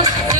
Okay.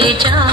回家。